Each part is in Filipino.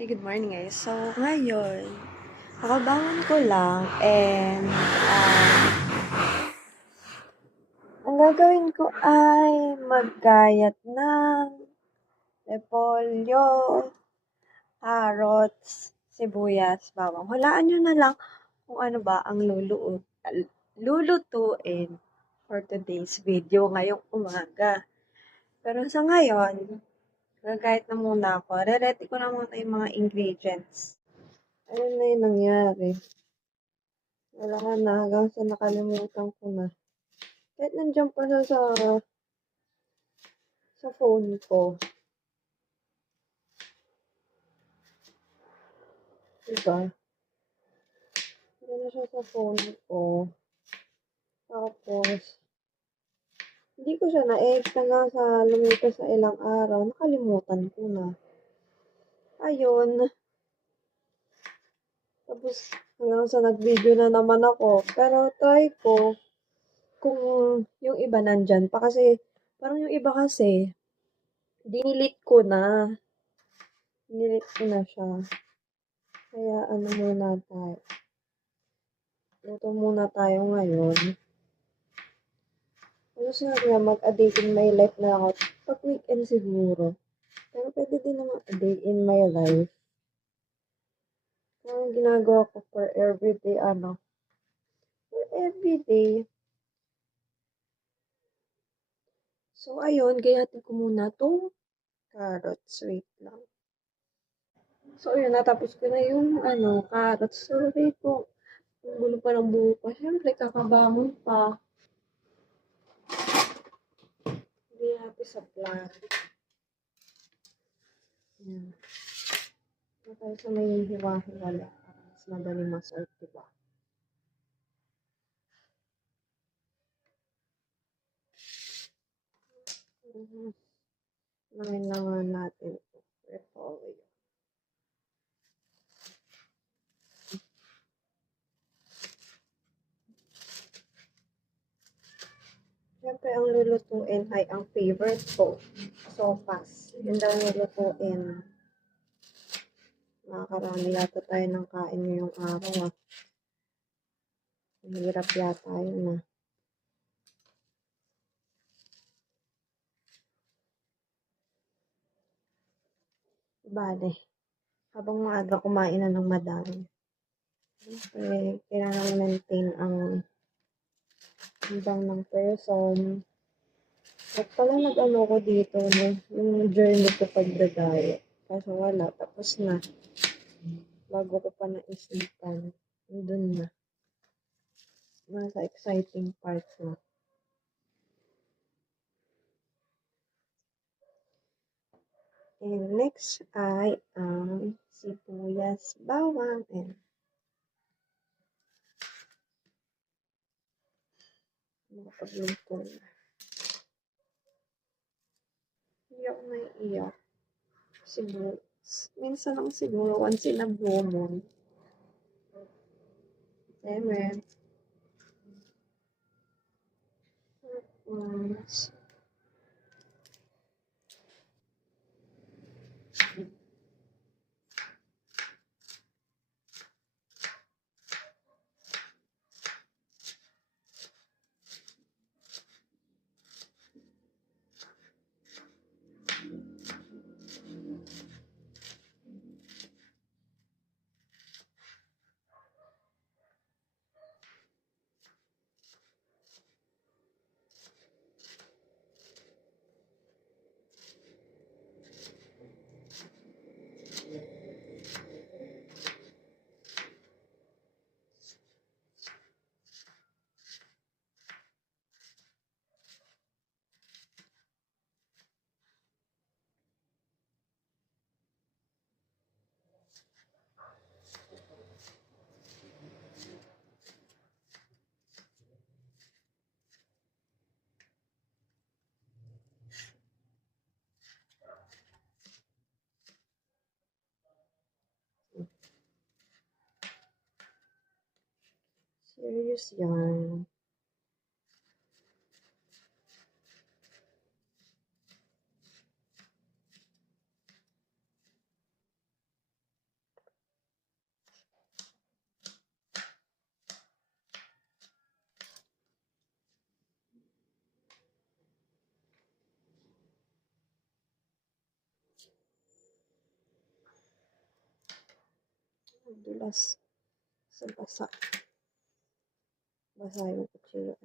Hi, good morning guys. So, ngayon, kakabangon ko lang and ang gagawin ko ay maggayat ng repolyo, carrots, sibuyas, bawang. Hulaan nyo na lang kung ano ba ang lulutuin for today's video ngayong umaga. Pero sa ngayon, gagayat na muna ako. Re-ready ko na muna yung mga ingredients. Ano na yung nangyari? Wala ka na, hanggang sa nakalimutan ko na. Kahit nandiyan pa siya sa phone ko. Diba? Nandiyan na siya sa phone ko. Tapos, hindi ko siya na-extra nga sa lumipas sa ilang araw. Nakalimutan ko na. Ayun. Tapos, hanggang sa nag-video na naman ako. Pero, try ko kung yung iba nandyan pa. Kasi, parang yung iba kasi, dinilit ko na. Dinilit ko na siya. Kaya, ano muna tayo. Luto muna tayo ngayon. Gusto na mag-a day in my life na ako. Pag weekend siguro. Pero pwede din naman a day in my life. Kaya ginagawa ko for everyday, for everyday. So, ayun, gayatin ko muna itong carrots. Wait lang. So, ayun, natapos ko na yung, carrots. Sorry po. Ang gulo pa ng buho ko. Siyempre, kakabangon pa. Hindi happy sa plan. Ayan. Tayo sa may hiwa-hiwala. Mas madali masort, diba? Ngayon naman natin ito. Repolyo. Siyempre, ang lulutuin ay ang favorite ko. Sopas. Yun daw lulutuin. Nakakarami yata tayo ng kain ngayong araw. Mahirap yata yun . Bale, habang maaga kumain na ng madami. Siyempre, kailangan maintain ang ibang ng person. At pala nag-ano ko dito, no? Yung journey ko pagdadiet. Kaso wala, tapos na. Bago ko pa naisipan, doon na. Nasa exciting part na. And next ay ang sibuyas, bawang, and nakapagluto na. Hindi ako naiiyak. Siguro, minsan lang siguro, once in a blue moon. Amen. Tapos, serious yan. Dulas. Sa basa. Basa yung kutsilyo.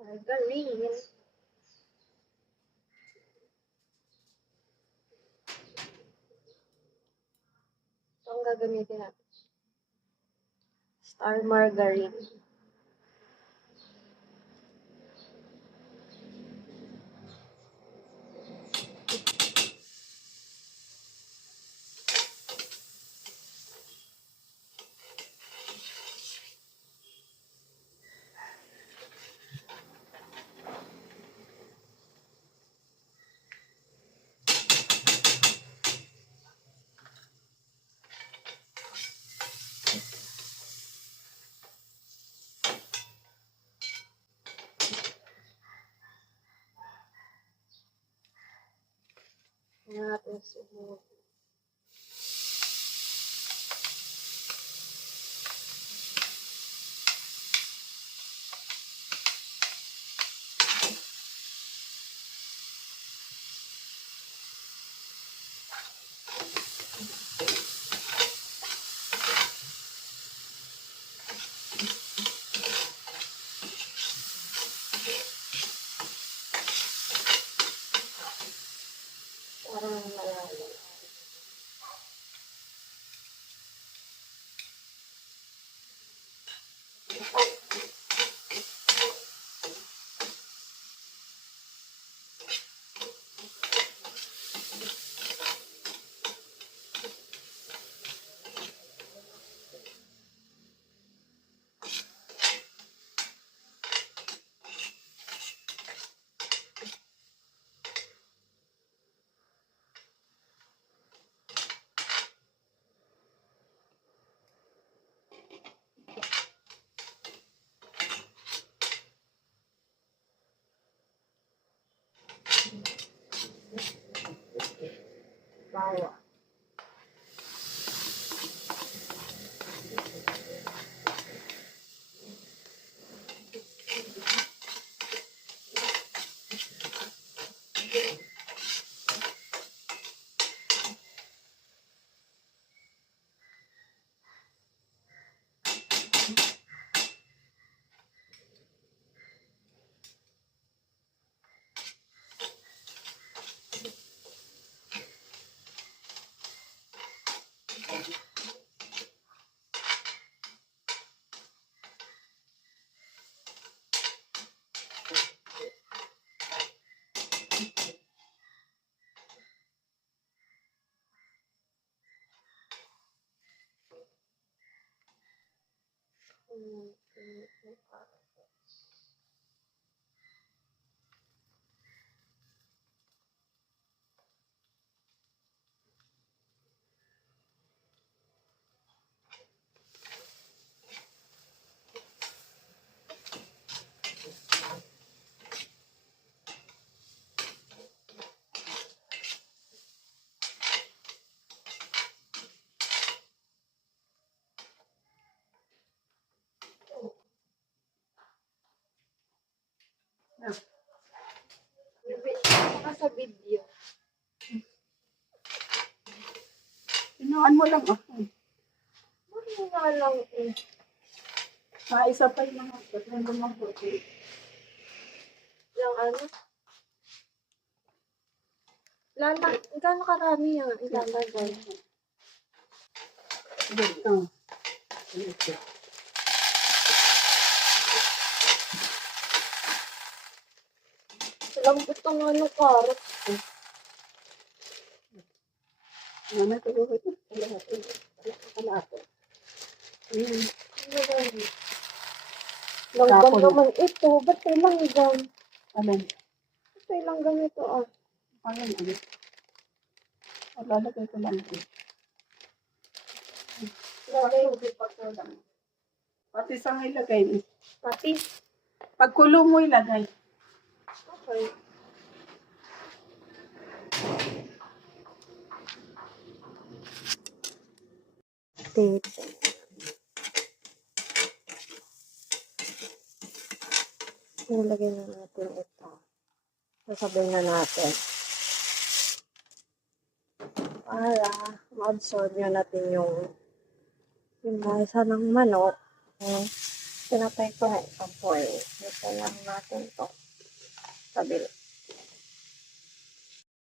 Margarine. Ito ang gagamitin natin. Star margarine. Tingnan natin sumunod. Parang malalim. Bawa. Baka sa video. Inuan mo lang ako. Ano nga lang eh. Isa pa yung mga ba't na mabuti. Yung ano? Gano'ng karami yung ilalagay? Dito. Dito. Lambot ng ano, carrot. Ano ito ko ito? Wala ako. Langgam Tapon. naman ito. Ba't may langgam? Alin? Ba't may langgam ito ah? Alin, alin. Lalagay ko lang ito. Pati sa ilagay. Pati. Pagkulo mo ilagay. Okay. Tape. Nilagay na natin ito. Sasabay na natin. Para ma-absorb nyo natin yung lasa ng manok. Pinatay ko na isang foil. Ito lang natin to. Kabila.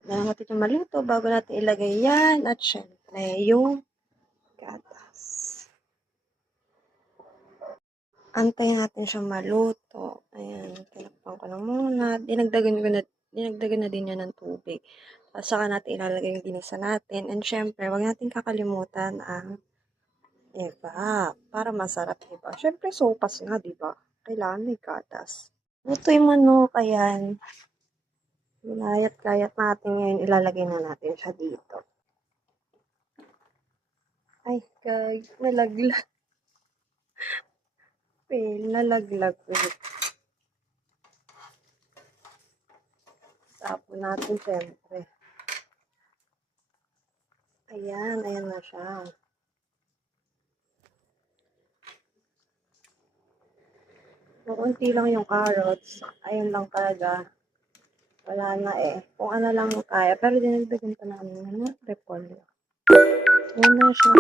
Kailangan natin yung maluto bago natin ilagay yan. At syempre, yung gatas. Antayin natin siya maluto. Ayan, tinakpan ko lang muna. Dinagdagan na din yan ng tubig. At saka natin ilalagay yung ginisa natin. And syempre, wag natin kakalimutan ang iba. Para masarap, diba? Syempre, sopas nga, diba? Kailangan may gatas. Luto yung manok, ayan. Ilayat-layat natin ngayon. Ilalagay na natin siya dito. Ay, guys, nalaglag. Nalaglag. Tapon natin, syempre. Ayan, ayan na siya. Kunti lang yung carrots. Ayun lang talaga. Wala na eh. Kung ano lang kaya. Pero dinagdagan pa namin ng repolyo. Ayan na siya.